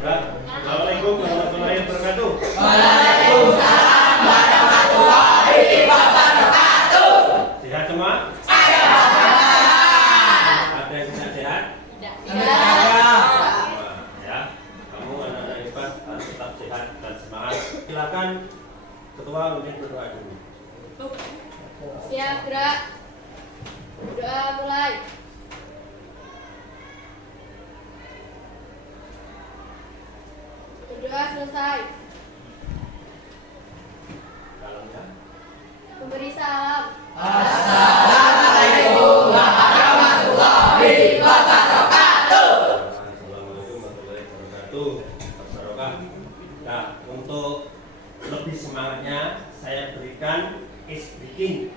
Ya. Assalamualaikum warahmatullahi wabarakatuh. Waalaikumsalam warahmatullahi wabarakatuh. Sehat semua? Alhamdulillah. Ada yang tidak sehat? Tidak. Ya. Kamu anak-anak hebat harus tetap sehat dan semangat. Silakan ketua mungkin berdoa dulu. Siap, gerak. Doa mulai. Berdoa selesai. Dalamnya. Memberi salam. Assalamualaikum warahmatullahi wabarakatuh. Assalamualaikum warahmatullahi wabarakatuh. Barokah. Nah, untuk lebih semangatnya saya berikan is bikin.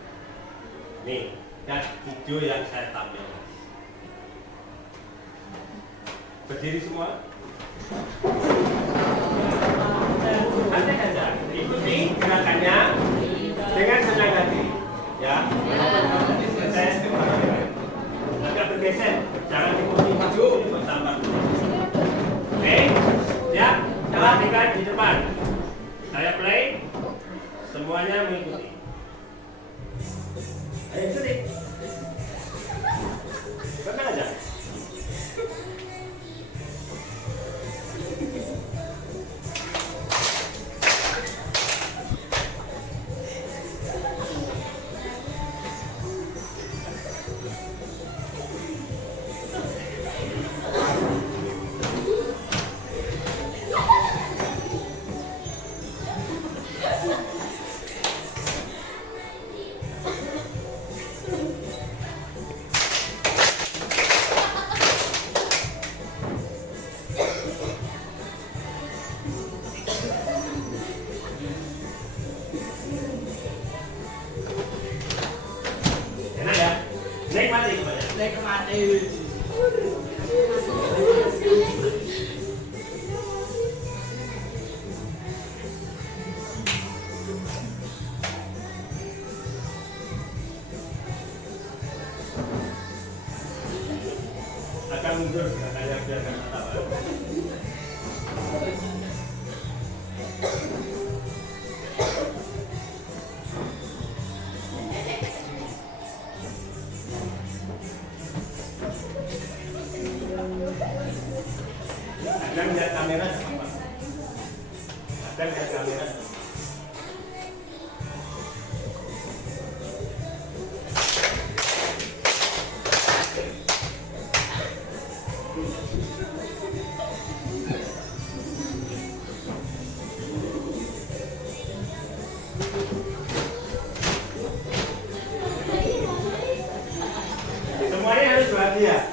Nih, cat hijau yang saya tampilkan. Berdiri semua. Santai saja, ikuti gerakannya dengan senang hati. Ya. Saya agak bergeser, jangan ikuti maju, bertambah. Oke, ya. Perhatikan di depan. Saya play, semuanya mengikuti. Ayo ikuti. Tenang aja. Enak ya? Nikmati kepada. Nikmati. Akan mundur gerakannya biar nggak ketahuan. Akan lihat kamera apa? Akan lihat kamera. Semuanya harus bahagia.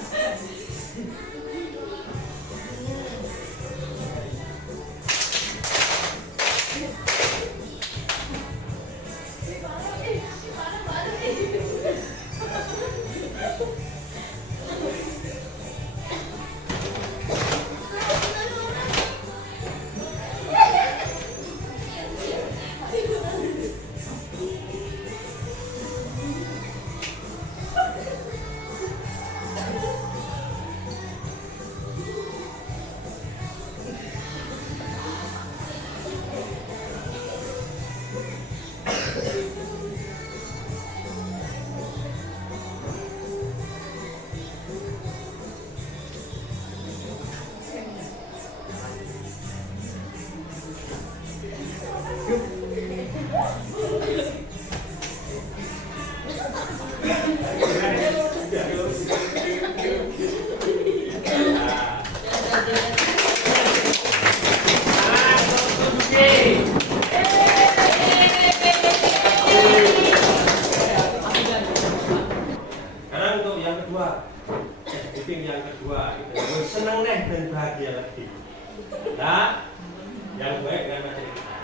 Sekarang untuk yang kedua, meeting yang kedua, itu senang deh dan bahagia lagi. Nah, yang baik dengan materi kita.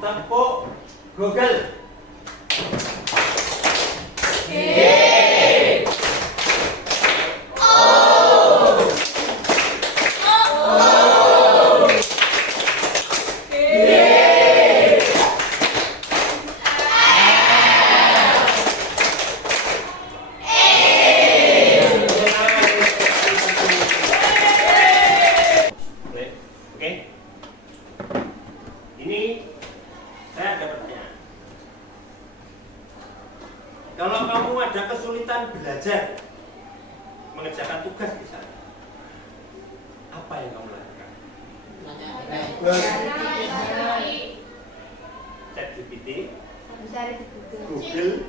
Tepuk Google. apa yang kamu lakukan? Chat GPT, Mencari di Google. Google,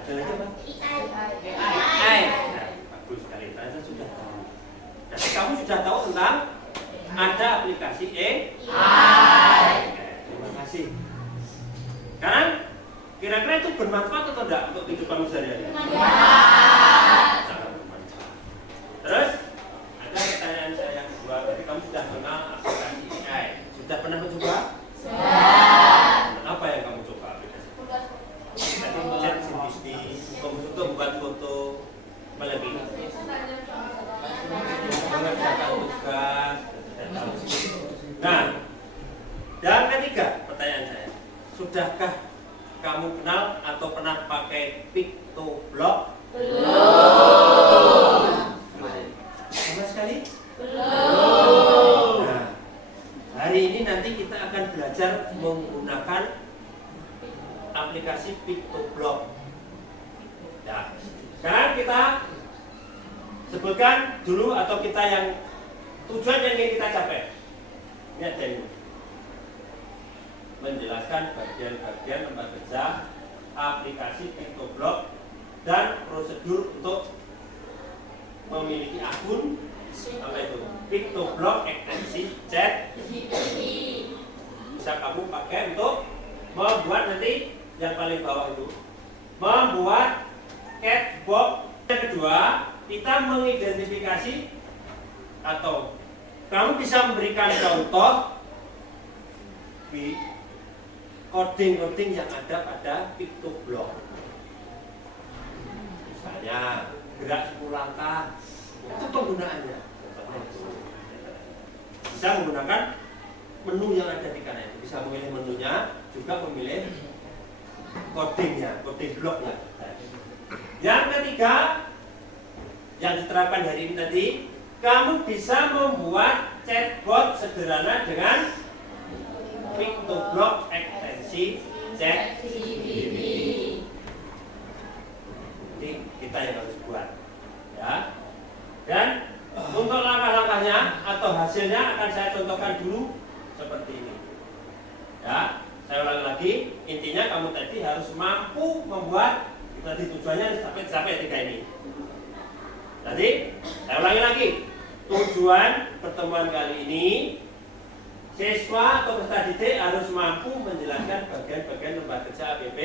ada lagi apa? AI. Nah, bagus sekali. Ternyata sudah tahu. Jadi kamu sudah tahu tentang ada aplikasi AI. Terima kasih. Sekarang kira-kira itu bermanfaat atau tidak untuk kehidupan sehari-hari? Sangat bermanfaat. Terus ada pertanyaan saya yang kedua. Jadi kamu sudah kenal aplikasi AI. Sudah pernah mencoba? Apa yang kamu coba aplikasi? Chat GPT, untuk buat foto, apa lagi? Mengerjakan tugas. Nah, dan ketiga pertanyaan saya, sudahkah kamu kenal atau pernah pakai PictoBlock? Belum. Sama sekali? Belum. Nah, hari ini nanti kita akan belajar menggunakan aplikasi PictoBlock. Nah, sekarang kita sebutkan dulu atau kita yang tujuan yang ingin kita capai. Ini ada ini. Menjelaskan bagian-bagian tempat kerja aplikasi PictoBlock dan prosedur untuk memiliki akun apa itu? PictoBlock ekstensi chat. Bisa kamu pakai untuk membuat nanti yang paling bawah itu membuat catbox. Yang kedua, kita mengidentifikasi atau kamu bisa memberikan contoh di coding-coding yang ada pada PictoBlock. Misalnya gerak 10 langkah, itu penggunaannya. Bisa menggunakan menu yang ada di kanan itu. Bisa memilih menunya, juga memilih codingnya, coding blocknya. Yang ketiga, yang diterapkan hari ini tadi, kamu bisa membuat chatbot sederhana dengan PictoBlock ekstensi chat GPT. Jadi kita yang harus buat, ya. Dan untuk langkah-langkahnya atau hasilnya akan saya contohkan dulu seperti ini. Ya, saya ulangi lagi. Intinya kamu tadi harus mampu membuat. Tadi tujuannya sampai 3 ini. Jadi saya ulangi lagi. Tujuan pertemuan kali ini, siswa atau peserta didik harus mampu menjelaskan bagian-bagian tempat kerja APP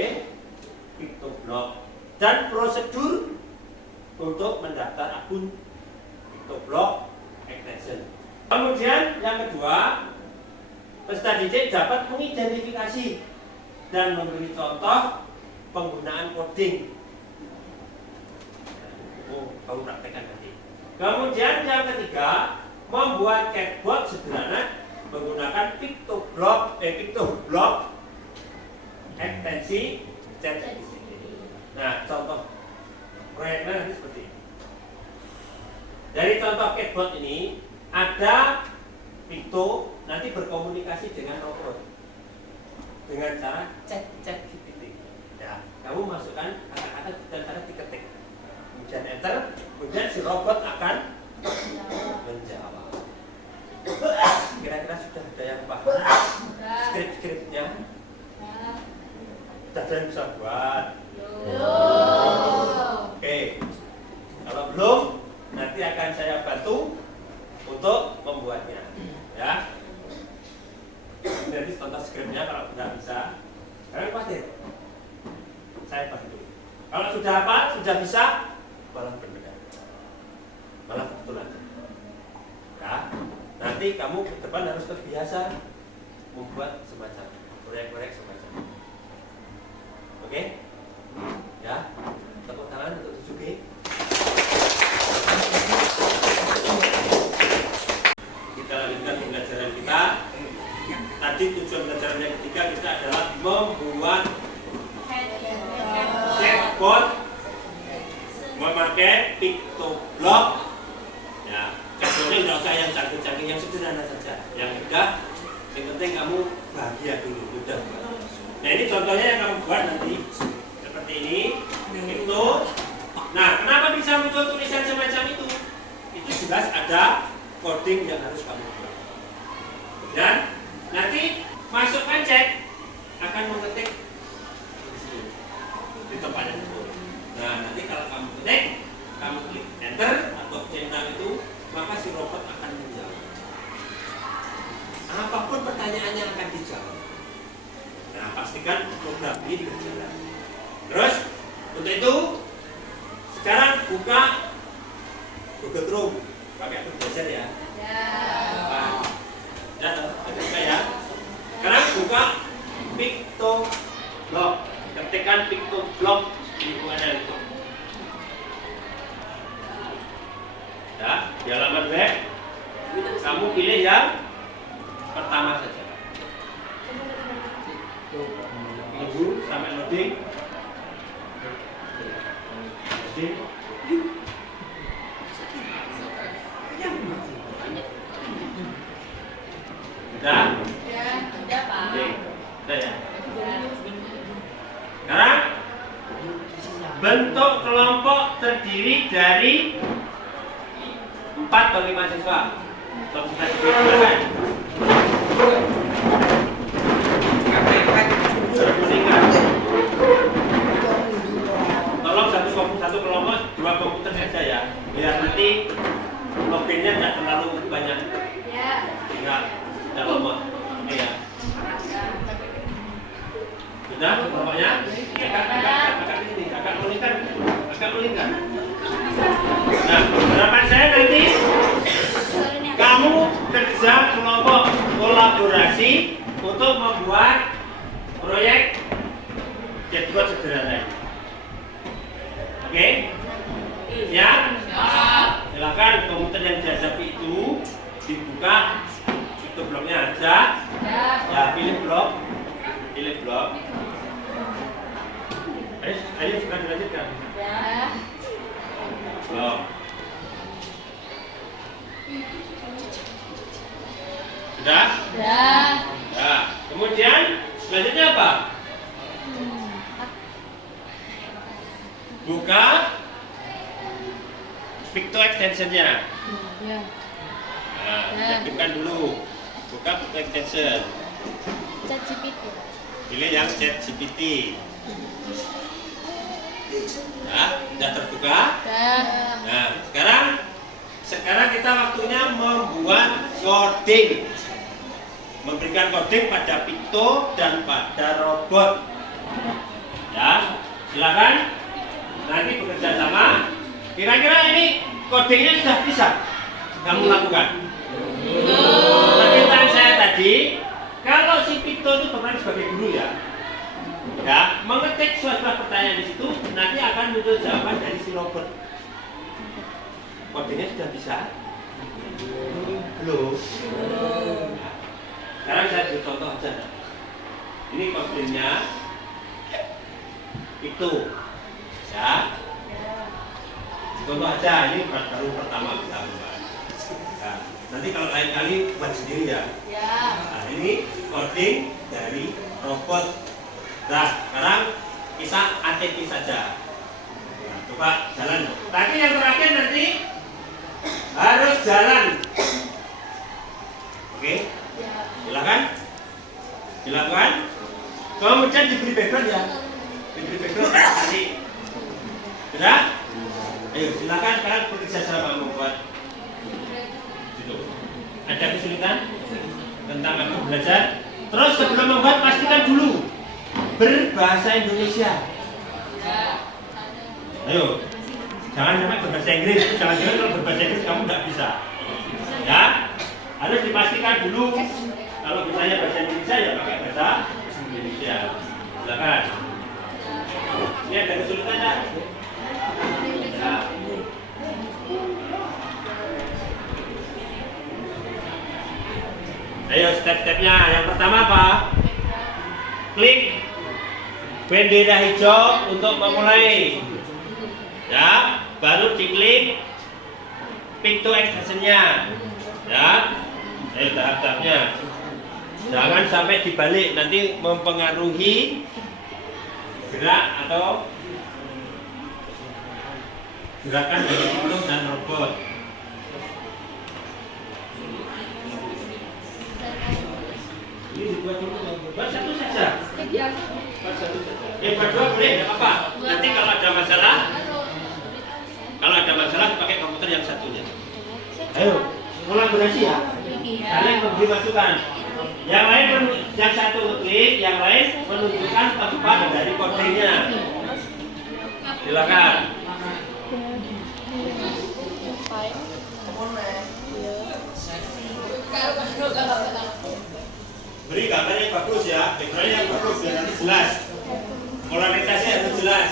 PictoBlock dan prosedur untuk mendaftar akun PictoBlock extension. Kemudian yang kedua, peserta didik dapat mengidentifikasi dan memberi contoh penggunaan coding. Kamu praktekkan nanti. Kemudian yang ketiga, membuat catbox sederhana menggunakan PictoBlock ekstensi chat. Nah, contoh proyeknya nanti seperti ini. Dari contoh catbot ini ada Picto nanti berkomunikasi dengan robot dengan cara chat GPT. Ya, kamu masukkan kata-kata dan cara diketik, kemudian enter, kemudian si robot akan menjawab. Kira-kira sudah ada yang paham skrip-skripnya? Sudah ada yang bisa buat? Oke, kalau belum, nanti akan saya bantu untuk membuatnya. Ya, jadi contoh skripnya kalau tidak bisa, kalian pasti saya bantu. Kalau sudah hafal, sudah bisa, malah berbeda, malah betul aja. Ya, nanti kamu ke depan harus terbiasa membuat semacam proyek-proyek semacam. Oke? Ya, tepuk tangan untuk Suzuki. Kita lanjutkan pembelajaran kita. Tadi tujuan pembelajaran yang ketiga kita adalah membuat chatbot memakai PictoBlock. Ya, chatbotnya tidak usah yang canggih-canggih, yang sederhana saja. Yang mudah, yang penting kamu bahagia dulu, mudah. Nah, ini contohnya yang kamu buat nanti seperti ini. Itu. Nah, kenapa bisa muncul tulisan semacam itu? Itu jelas ada coding yang harus kamu buat. Dan nanti masukkan cek akan mengetik di tempatnya itu. Nah, nanti kalau kamu ketik, kamu klik enter atau centang itu, maka si robot akan menjawab. Apapun pertanyaannya akan dijawab. Nah, pastikan program ini berjalan. Terus, untuk itu, sekarang buka Google Chrome. Pakai browser ya. Nah, ya, buka ya. Sekarang buka Pictoblog. Ketikkan Pictoblog di URL itu. Ya, di halaman web, kamu pilih yang pertama saja. Tunggu sampai loading. Loading. Sudah? Sudah, Pak. Sudah ya? Sekarang bentuk kelompok terdiri dari 4 atau 5 siswa. Silakan. Tolong satu kelompok 2 komputer saja ya. Biar nanti loginnya tidak terlalu banyak. Enggak lama. Oke ya. Sudah kelompoknya? Kakak melingkar. Nah, harapan saya nanti kamu kerja kelompok kolaborasi untuk membuat proyek chatbot sederhana. Oke? Ya? Silakan komputer yang dihadapi itu dibuka itu bloknya aja. Ya, pilih blok. Ayo sudah dilanjutkan. Blok. Sudah? Ya. Kemudian selanjutnya apa? Buka Picto extensionnya. Nah, aktifkan dulu. Buka Picto extension. ChatGPT. Pilih yang ChatGPT. Nah, sudah terbuka? Nah, sekarang kita waktunya membuat coding. Memberikan coding pada Picto dan pada robot. Ya, silakan. Nanti bekerja sama. Kira-kira ini codingnya sudah bisa kamu lakukan? Permintaan saya tadi, kalau si Picto itu berperan sebagai guru ya, mengetik suatu pertanyaan di situ, nanti akan muncul jawaban dari si robot. Codingnya sudah bisa? Belum. Sekarang saya beri contoh aja. Ini codingnya Picto. Ya. Contoh aja, ini baru pertama kita buat. Nah, nanti kalau lain kali buat sendiri ya. Nah, ini coding dari robot. Nah, sekarang kita ATP saja. Nah, coba jalan. Tapi yang terakhir nanti harus jalan. Oke? Silakan. Dilakukan. Kemudian diberi background ya. Diberi background tadi. Sudah? Ayo silakan sekarang bekerja sama membuat. Situ. Ada kesulitan tentang aku belajar? Terus sebelum membuat pastikan dulu berbahasa Indonesia. Ayo, jangan sampai berbahasa Inggris. Jangan-jangan kalau berbahasa Inggris kamu nggak bisa. Ya, harus dipastikan dulu. Kalau misalnya bahasa Indonesia ya pakai bahasa Indonesia. Silakan. Ini ada kesulitan ya? Ya. Ayo step-stepnya. Yang pertama apa? Klik bendera hijau untuk memulai. Ya, baru diklik Picto extensionnya. Ya, tahap-tahapnya. Jangan sampai dibalik, nanti mempengaruhi gerak atau gerakan dari Picto dan robot. dua dulu. Buat satu saja. Buat satu saja. Buat dua boleh, tidak apa-apa. Nanti kalau ada masalah pakai komputer yang satunya. Ayo, kolaborasi ya. Kalian memberi masukan. Yang lain yang satu ngeklik, yang lain menunjukkan tempat dari kodenya. Silakan. Beri gambar yang bagus ya, background yang bagus biar nanti jelas. Polaritasnya harus jelas.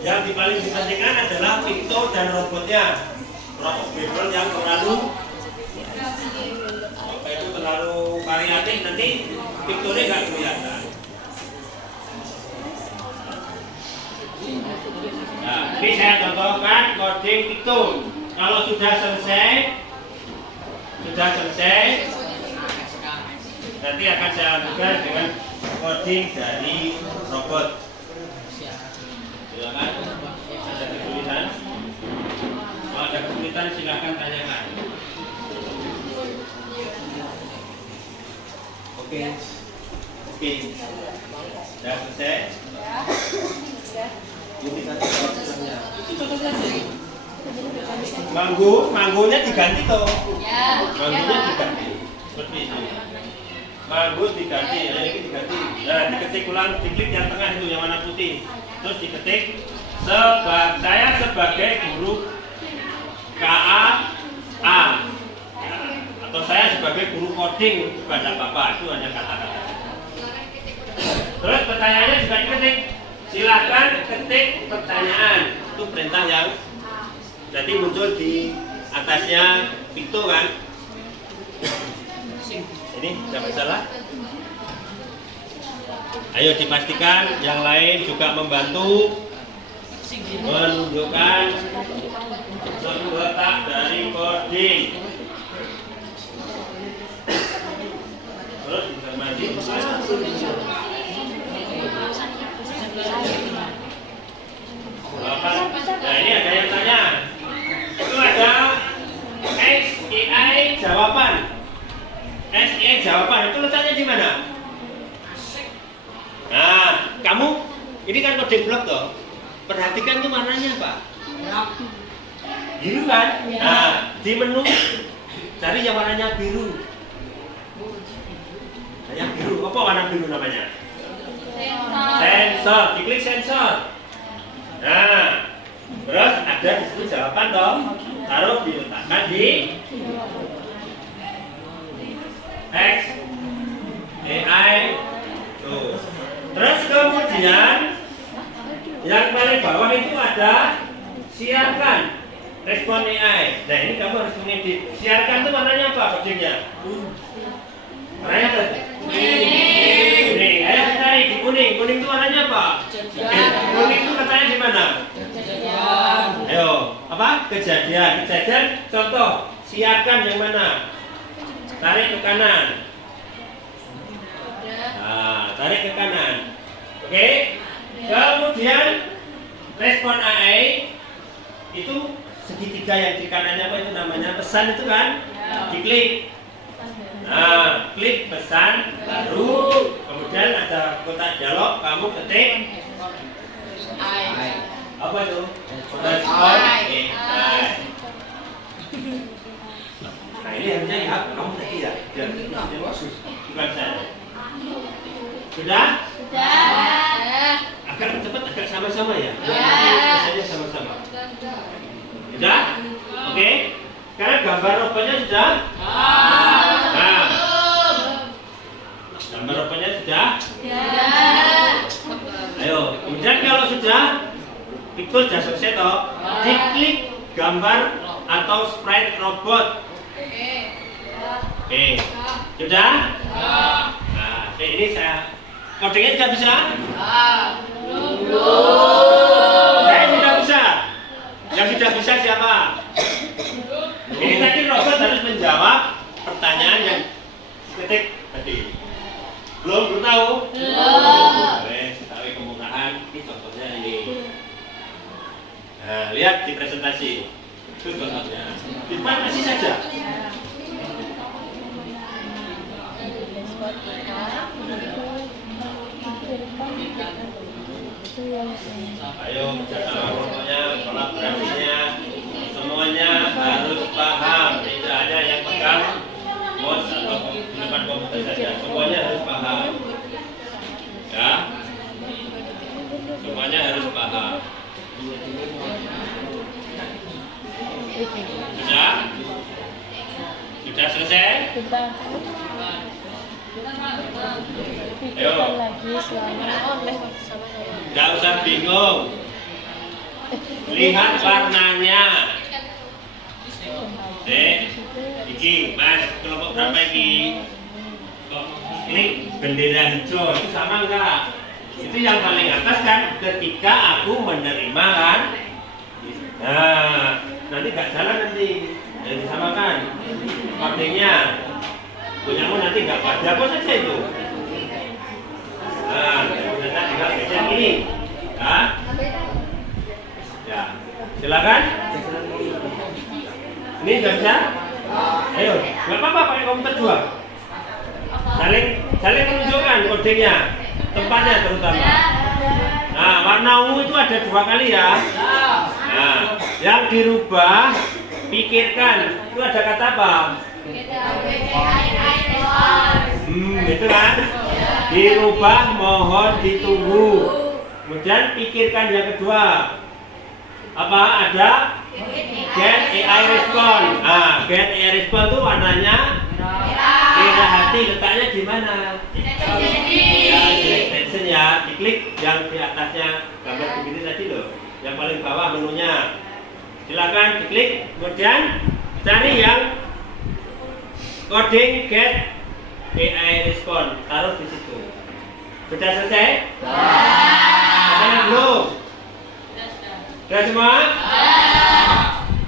Yang paling dipentingkan adalah Pikto dan robotnya. Background yang terlalu variatif nanti Piktonya nggak kelihatan. Nah, ini saya contohkan coding Pikto. Kalau sudah selesai, nanti akan saya lanjutkan dengan coding dari robot. Silakan. Ada kesulitan? Kalau ada kesulitan silakan tanyakan. Oke. Sudah selesai? Manggunya diganti toh? Manggunya diganti. Seperti itu. Manggu diganti, ini diganti. Nah, diketik ulang, diklik yang tengah itu yang warna putih. Terus diketik saya sebagai guru KA atau saya sebagai guru coding kepada Bapak, itu hanya kata-kata. Terus pertanyaannya juga diketik. Silakan ketik pertanyaan. Itu perintah yang jadi muncul di atasnya Pikto kan? Ini tidak masalah. Ayo dipastikan yang lain juga membantu menunjukkan letak dari coding. Terus informasi. Nah ini ada yang tanya. Itu ada SEI jawaban. SEI jawaban itu letaknya di mana? Nah, kamu ini kan coding blok toh. Perhatikan tuh warnanya apa? Biru kan? Nah, di menu cari yang warnanya biru. Nah, yang biru, apa warna biru namanya? Sensor. Diklik sensor. Nah, terus ada di situ jawaban dong. Taruh diletakkan di X AI tuh. Terus kemudian yang paling bawah itu ada siarkan respon AI. Nah ini kamu harus mengedit. Siarkan itu warnanya apa codingnya? Warnanya apa? Kuning. Ayo cari di kuning. Kuning itu warnanya apa? Kuning itu katanya di mana? Ayo, apa? Kejadian. Contoh. Siarkan yang mana? Tarik ke kanan. Nah, tarik ke kanan. Oke. Kemudian respon AI itu segitiga yang di kanannya apa itu namanya? Pesan itu kan? Diklik. Nah, klik pesan baru. Kemudian ada kotak dialog, kamu ketik apa itu? Respon AI. Nah ini harusnya ya, kamu tadi ya, biar bagus, bukan saya. Sudah? Agak cepat, agak sama-sama ya? Biasanya sama-sama. Sudah? Oke. Sekarang gambar robotnya sudah? Nah, gambar robotnya sudah? Ayo, kemudian kalau sudah, Pikto sudah selesai toh? Diklik gambar atau sprite robot. Oke, sudah? Nah, ini saya codingnya sudah bisa? Saya sudah bisa. Yang sudah bisa siapa? Ini tadi robot harus menjawab pertanyaan yang ketik tadi. Belum tahu? Tahu kemudahan. Ini contohnya ini. Nah, lihat di presentasi. Itu contohnya. Di depan masih saja. Ayo kerjasama kelompoknya, kolaborasinya, semuanya harus paham. Tidak ada yang pegang mouse atau di depan komputer saja. Semuanya harus paham. Ya, semuanya harus paham. Sudah? Sudah selesai? Sudah. Ayo. Pikirkan lagi selama Nggak usah bingung. Lihat warnanya. Iki, Mas, kelompok berapa iki? Ini bendera hijau, itu sama enggak? Itu yang paling atas kan ketika aku menerima kan? Nah, nanti nggak jalan nanti. Jadi disamakan. Kodenya. Punyamu nanti nggak pada apa saja itu. Nah, kemudian tinggal beda yang ini. Nah, ya, silakan. Ini sudah bisa? Ayo, nggak apa-apa pakai komputer juga. Saling menunjukkan kodenya, tempatnya terutama. Nah, warna ungu itu ada 2 kali ya. Nah, yang dirubah, pikirkan. Itu ada kata apa? Gitu kan? Dirubah, mohon ditunggu. Kemudian pikirkan yang kedua. Apa? Ada get AI respon. Ah, get AI respon itu warnanya merah hati. Letaknya di mana? Ya, extension ya. Diklik yang di atasnya gambar begini tadi loh. Yang paling bawah menunya. Silakan diklik. Kemudian cari yang coding get AI respon. Taruh di situ. Sudah selesai? Sudah belum? Sudah semua?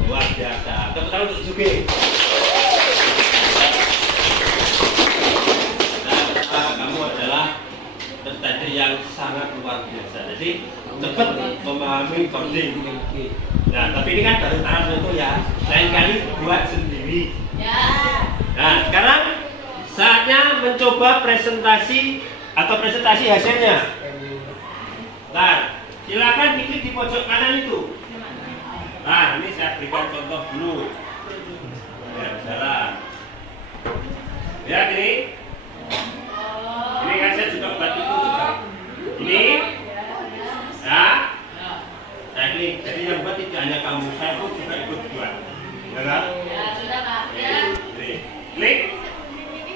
Luar biasa. Tepuk tangan untuk Zuki. Nah, kamu adalah peserta yang sangat luar biasa. Jadi cepat memahami coding. Nah, tapi ini kan baru tahap itu ya. Lain kali buat sendiri. Nah, sekarang saatnya mencoba presentasi atau presentasi hasilnya. Nah, silakan diklik di pojok kanan itu. Nah, ini saya berikan contoh dulu. Ya, jalan. Lihat ini. Ini kan saya juga buat itu juga. Ini. Ya. Nah, ini. Jadi yang buat tidak hanya kamu, saya pun juga ikut buat. Ya kan? Ya, sudah Pak. Ini. Klik.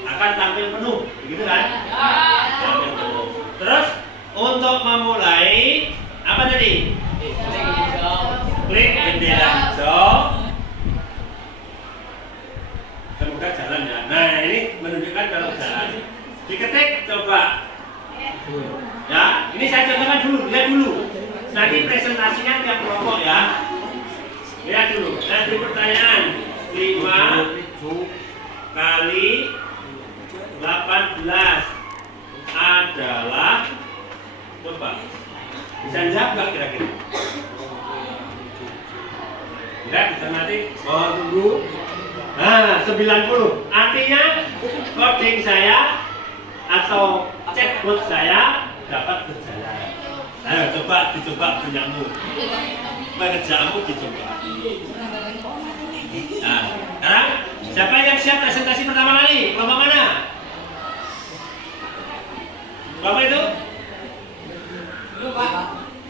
Akan tampil penuh, begitu kan? Tampil penuh. Terus untuk memulai apa tadi? Klik bendera hijau. Semoga jalan ya. Nah, ini menunjukkan kalau jalan. Diketik coba. Ya, ini saya contohkan dulu, lihat dulu. Nanti presentasinya tiap kelompok ya. Lihat dulu. Saya beri pertanyaan. 5 kali 18 adalah, coba bisa jawab nggak kira-kira? Ya, bisa nanti mohon tunggu. Nah, 90 artinya coding saya atau chatbot saya dapat berjalan. Ayo coba dicoba punyamu, pekerjaanmu dicoba. Nah, sekarang siapa yang siap presentasi pertama kali? Kelompok mana? Kelompok itu?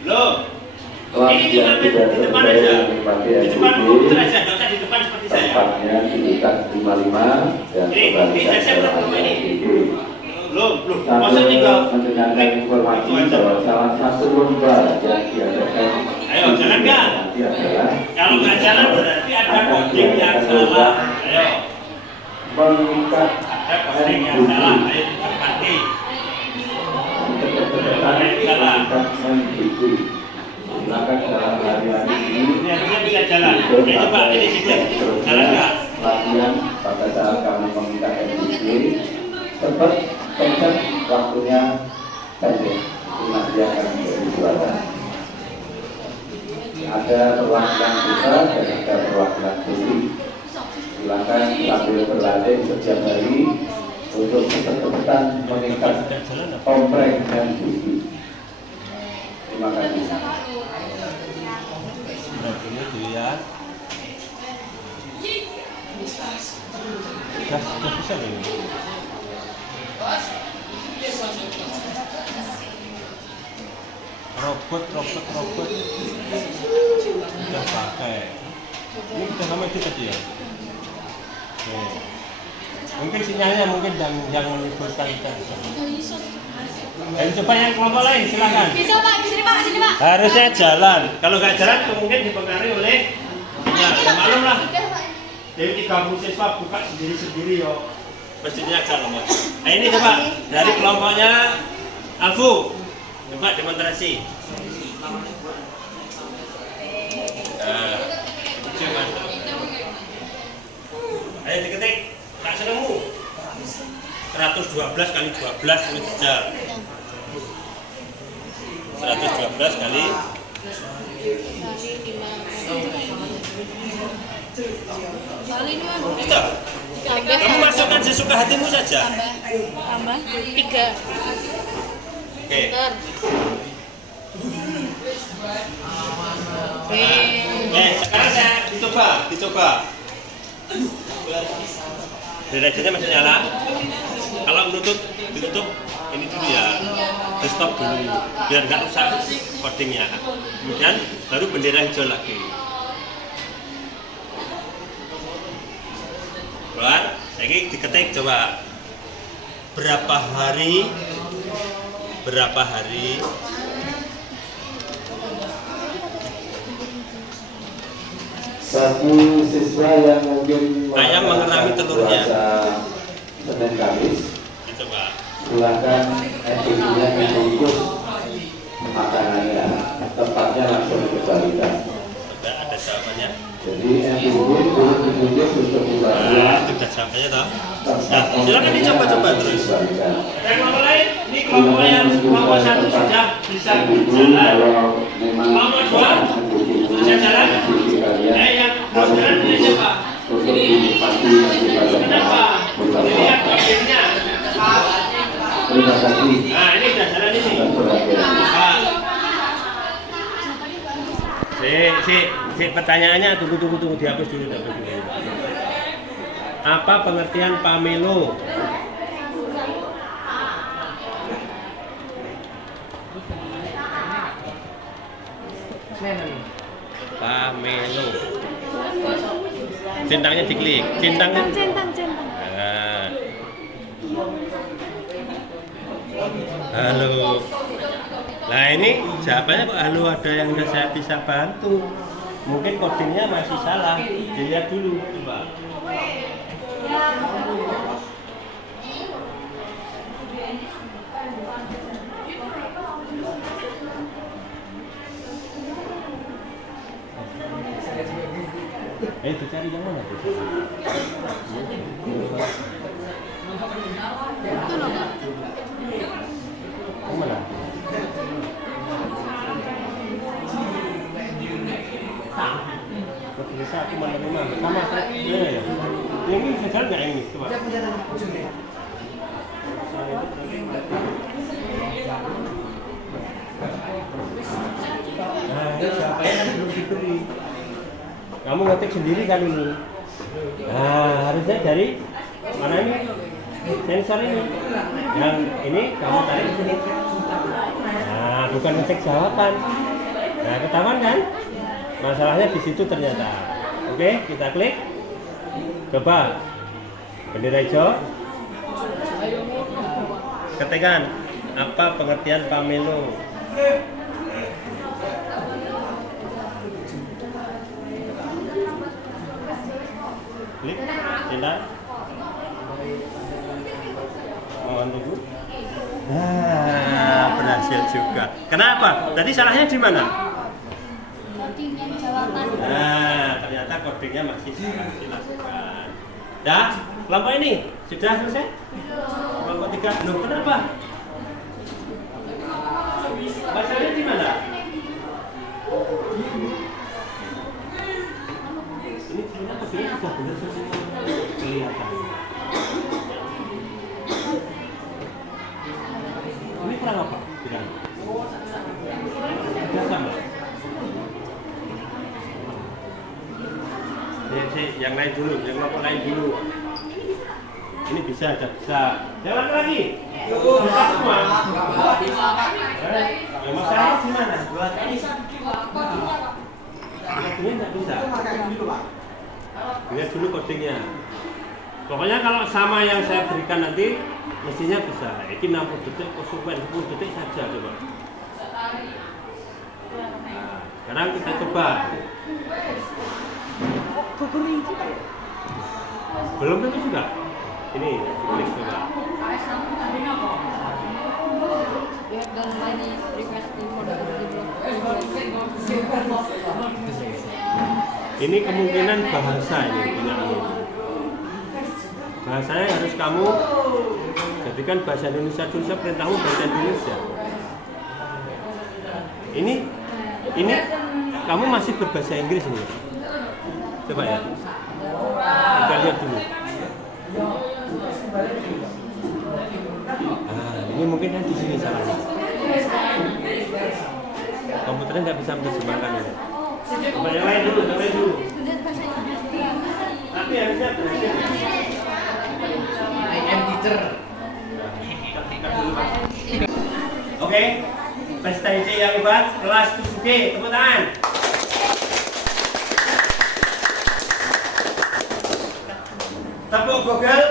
Belum. Ini cuma di depan aja. Di depan komputer aja, nggak usah di depan seperti saya. Tempatnya di dekat 55 dan Ini saya siap belum ini? Belum. Kami Maksud tinggal mendengarkan informasi bahwa salah satu lomba yang diadakan ayo, jalan nggak? nanti adalah Kalau nggak jalan berarti ada coding yang salah. Ayo, mengikat ada coding yang salah. Ayo diperhati. mengikuti. Silakan dalam hari-hari ini Ini harusnya bisa jalan. Oke, coba ini situ. Jalan nggak? latihan pada saat kami meminta MDC cepat konsep waktunya pendek itu nanti akan menjadi juara. Ada perwakilan pusat dan ada perwakilan kiri. Silakan sambil berlatih setiap hari untuk cepat-cepatan meningkat komprehensif. Terima kasih. Nah, ini dilihat. Sudah bisa ini. Robot. Sudah pakai. Ini kita sama itu tadi ya. Oke. Mungkin sinyalnya yang menimbulkan tadi. Ayo coba yang kelompok lain, silakan. Bisa Pak, sini Pak, sini Pak. Harusnya jalan. Kalau nggak jalan, mungkin dipengaruhi oleh. Ya maklum lah. Jadi 30 siswa buka sendiri yo. Mestinya jalan. Nah ini coba dari kelompoknya Alfu, coba demonstrasi. Coba. Ayo diketik. Tak senengmu. 112 kali 12 ini kejar. 112 kali itu. Kamu masukkan sesuka hatimu saja. Tambah 3. Oke. Sekarang saya dicoba. Derajatnya masih nyala. Kalau ditutup ini dulu ya. Di stop dulu biar nggak rusak codingnya. Kemudian baru bendera hijau lagi. Keluar, lagi diketik coba. Berapa hari? Satu siswa yang mungkin Ayam mengerami telurnya. Senin Kamis, Coba. silakan aktivitasnya membungkus makanannya, tempatnya langsung dikembalikan. Sudah ada jawabannya. Jadi MPB dibungkus untuk dibawa. Itu sudah jawabannya toh. Nah, silakan dicoba terus. Ada kelompok lain? Ini kelompok yang kelompok 1 sudah bisa jalan. Kelompok 2 bisa jalan. Yang belum jalan ini siapa? Kenapa? Lihat bagiannya. Terima kasih. Nah, ini sudah jalan ini. Si pertanyaannya tunggu dihapus dulu. Apa pengertian pamelo? Pamelo. Centangnya diklik. Centang. Nah. Halo. Nah ini jawabannya kok halo, ada yang saya bisa bantu. Mungkin codingnya masih salah. Dilihat dulu coba. Itu cari yang mana tuh? Yang mana? Kok bisa aku menerima? Sama ya. Yang ini bisa jalan nggak ini? Coba. Nah, ini siapa yang belum diberi? Kamu ngetik sendiri kan ini? Nah, harusnya dari mana ini? Sensor ini. Yang ini kamu tarik ke sini. Nah, bukan ngetik jawaban. Nah, ketahuan kan? Masalahnya di situ ternyata. Oke, kita klik. Coba. Bendera hijau. Ketikkan apa pengertian pamelo? Klik, tindak. Mohon tunggu. Nah, berhasil juga. Kenapa? Tadi salahnya di mana? Codingnya jawaban. Nah, ternyata codingnya masih salah dilakukan. Dah, kelompok ini sudah selesai? Kelompok 3. Loh, kenapa? Masalahnya di mana? Ini ternyata codingnya sudah benar semua kelihatan. Ini kurang apa? Tidak. lain dulu, yang kelompok lain dulu. Ini bisa, tidak bisa. Jalan lagi. Bisa semua. Ya masalah gimana? Kodingnya tidak bisa. Lihat dulu kodingnya. Pokoknya kalau sama yang saya berikan nanti mestinya bisa. Ini 60 detik, konsekuen 10 detik saja coba. Sekarang kita coba. Belum tentu juga. Ini klik coba. Ini kemungkinan bahasa ini punya ini. Bahasanya harus kamu jadikan bahasa Indonesia dulu, perintahmu bahasa Indonesia. Ini kamu masih berbahasa Inggris ini. Coba ya. Kita lihat dulu. Ini mungkin kan di sini salahnya. Komputernya nggak bisa menerjemahkan ini. Coba yang lain dulu, yang lain dulu. Tapi harusnya berhasil. I am teacher. Oke, pesta IC yang hebat, kelas 7G, tepuk tangan. Tepuk Google.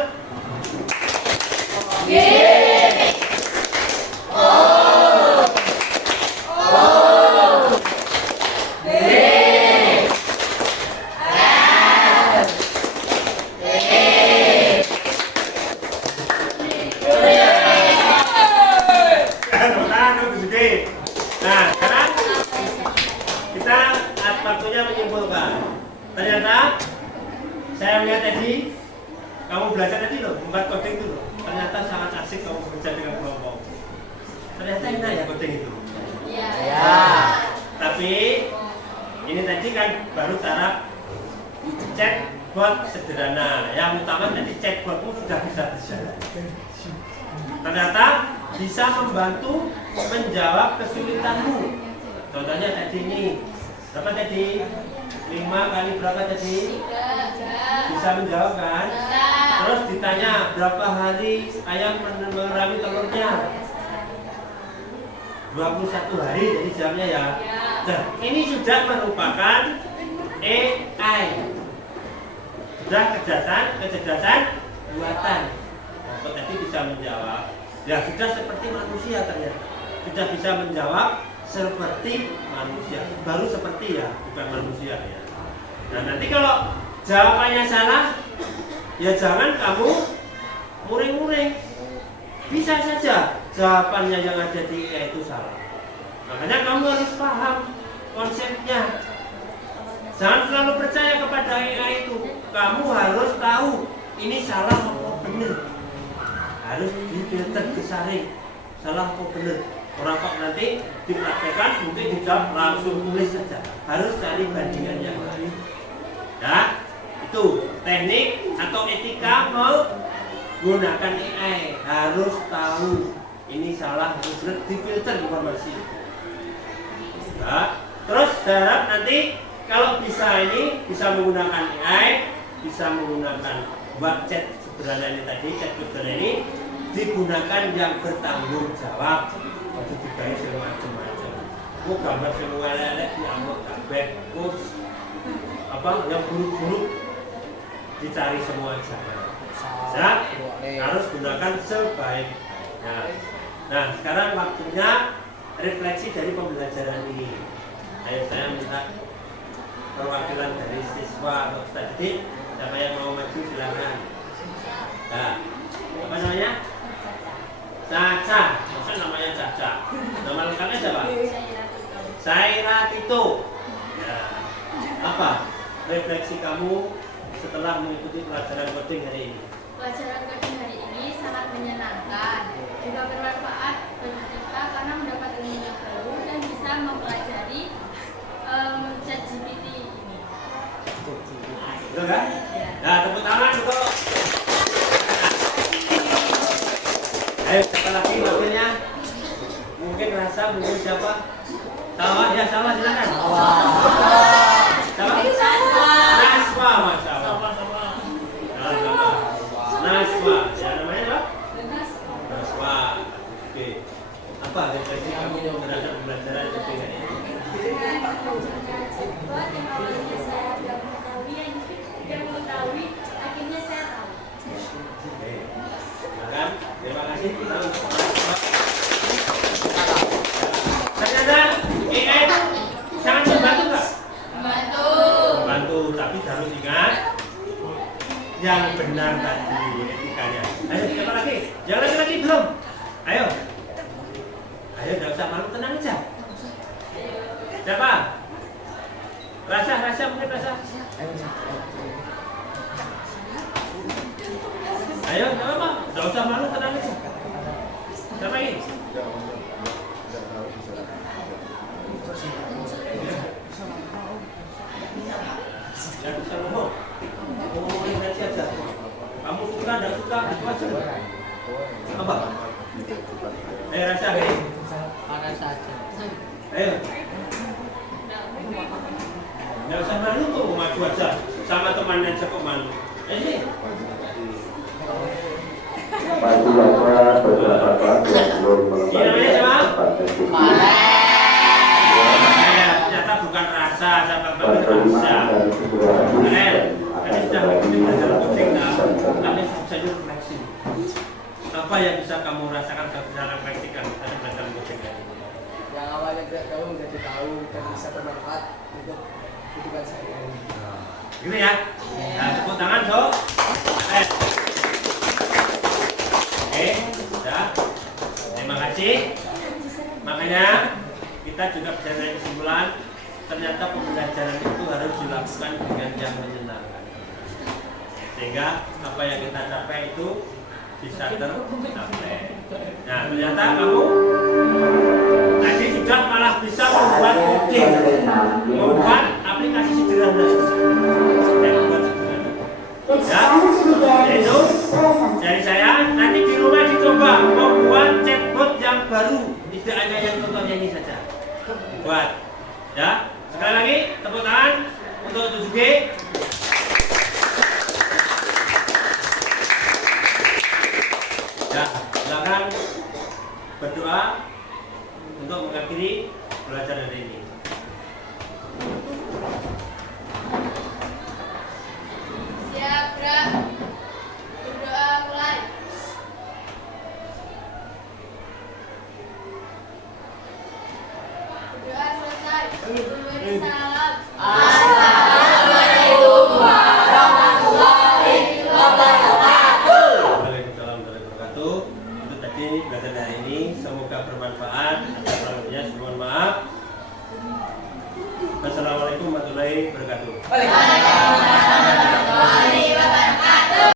Nah, sekarang kita waktunya menyimpulkan. Ternyata saya melihat tadi kamu belajar tadi loh, 4 coding itu loh. Ternyata sangat asik kamu bekerja dengan kelompok. Ternyata enak ya coding itu. Iya. Tapi ini tadi kan baru cara chatbot sederhana. Yang utama tadi chatbotmu sudah bisa berjalan. Ternyata bisa membantu menjawab kesulitanmu. Contohnya tadi ini, berapa tadi? 5 kali berapa tadi? 3. Bisa menjawab kan? Terus ditanya berapa hari ayam mengerami telurnya? 21 hari, jadi jawabnya ya. Nah, ini sudah merupakan AI. Sudah kecerdasan buatan. Kok tadi bisa menjawab? Ya sudah seperti manusia ternyata. Sudah bisa menjawab seperti manusia. Baru seperti ya, bukan manusia ya. Nah nanti kalau jawabannya salah, ya jangan kamu muring-muring. Bisa saja jawabannya yang ada di AI itu salah. Makanya kamu harus paham konsepnya. Jangan terlalu percaya kepada AI itu. Kamu harus tahu ini salah atau benar. Harus difilter, disaring. Salah atau benar. Orang kok nanti dipraktekkan, mungkin dijawab langsung tulis saja. Harus cari bandingan yang lain. Ya, itu teknik atau etika menggunakan AI. Harus tahu ini salah, harus difilter informasi itu. Ya. Terus saya harap nanti kalau bisa ini bisa menggunakan AI, bisa menggunakan buat chat sederhana ini tadi, chat sederhana ini digunakan yang bertanggung jawab. Waktu dibayar semacam-macam. Oh gambar semua lelek diambil kabeh. Oh apa yang buruk-buruk dicari semua jangan. Ya, harus gunakan sebaiknya. Nah sekarang waktunya refleksi dari pembelajaran ini. Ayo saya minta perwakilan dari siswa atau tadi, siapa yang mau maju silakan. Nah, apa namanya? Caca, masa namanya Caca? Nama lengkapnya siapa? Saira Tito. Ya. Apa refleksi kamu setelah mengikuti pelajaran coding hari ini? Pelajaran coding hari ini sangat menyenangkan, juga bermanfaat bagi kita karena mendapat ilmu yang baru dan bisa mempelajari ChatGPT ini. Betul kan? Nah, tepuk tangan untuk. Ayo, siapa lagi wakilnya? Mungkin Rasa, mungkin siapa? Sawa, ya Sawa silakan. Sawa. Naswa, Masya Allah. apa refleksi kamu terhadap pembelajaran IPing hari ini? Buat yang awalnya saya tidak mengetahui, yang mengetahui, akhirnya saya tahu. Oke. Silakan. Terima kasih. Ternyata AI itu sangat membantu nggak? Membantu. Membantu, tapi harus ingat yang benar tadi etikanya. Ayo, siapa lagi? Yang lagi belum? Ayo. Ayo, tidak usah malu, tenang aja. Siapa? Rasa mungkin rasa. Ayo, tidak apa-apa. Tidak usah malu, tenang aja. Siapa lagi? Tidak bisa ngomong. Ngomongin nanti aja. Kamu suka, tidak suka, itu aja. Apa? Ayo, rasa ini. Ayo. Nggak usah malu kok, maju aja. Sama temannya aja kok malu. Sini. Pasti ada beberapa kelas yang belum Ini namanya siapa? mengetahui. Ternyata bukan rasa, sama rasa. Tadi sudah belajar coding, kami bisa refleksi. Apa yang bisa kamu rasakan dan bisa refleksikan tadi belajar coding ini? Yang awalnya tidak tahu menjadi tahu dan bisa bermanfaat untuk kehidupan saya. Gitu ya? Nah, tepuk tangan, Dok. Oke, sudah. Terima kasih. Makanya kita juga bisa naik kesimpulan ternyata pembelajaran itu harus dilakukan dengan yang menyenangkan. Sehingga apa yang kita capai itu bisa tercapai. Nah, ternyata kamu tadi sudah malah bisa membuat coding, membuat aplikasi sederhana. Ya, yaitu dari saya nanti di rumah dicoba membuat chatbot yang baru, tidak hanya yang contohnya ini saja. Buat, ya. Sekali lagi tepuk tangan untuk 7G. Ya, silakan berdoa untuk mengakhiri pelajaran hari ini. Siap, gerak. Berdoa mulai. Berdoa selesai. Beri salam. Assalamualaikum warahmatullahi wabarakatuh. Waalaikumsalam warahmatullahi wabarakatuh. Itu tadi pelajaran hari ini, semoga bermanfaat. Ada kurangnya, mohon maaf. Assalamualaikum warahmatullahi wabarakatuh. Waalaikumsalam.